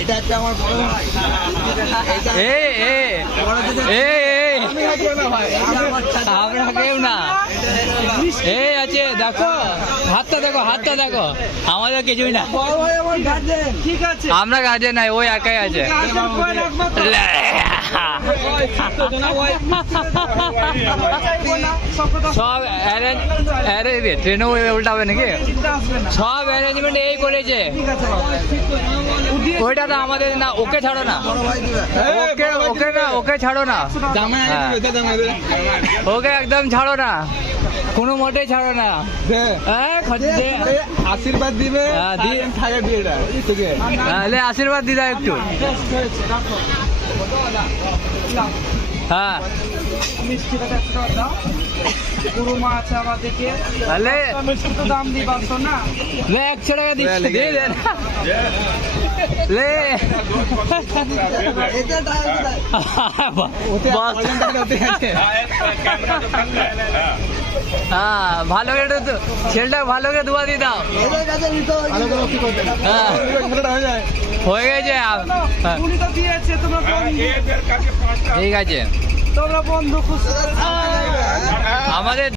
এটা একটা আমার বড় ভাই। আমরা কেউ না এই আছে দেখো হাতটা দেখো আমাদের কিছুই না বড় ভাই আমার গার্জেন। ঠিক আছে। আমরা গার্জেন নাই ওই একাই আছে সব ট্রেনও উল্টাবে নাকি সব অ্যারেঞ্জমেন্ট এই করেছে ওইটা তো আমাদের না ওকে ছাড়ো না ওকে ছাড়ো না ওকে একদম ছাড়ো না কোনো মোটেই ছাড়ো না আশীর্বাদ দিবে আশীর্বাদ দিদা একটু হ্যাঁ পুরো মা আছে আমাদেরকে তাহলে দাম দিই 500 না 100 টাকা দিচ্ছি দিয়ে দেন লে হ্যাঁ ভালো করে ছেলেটা ভালো করে দোয়া দিয়ে দাও হয়ে গেছে ঠিক আছে তোমরা বন্ধু খুশি আমাদের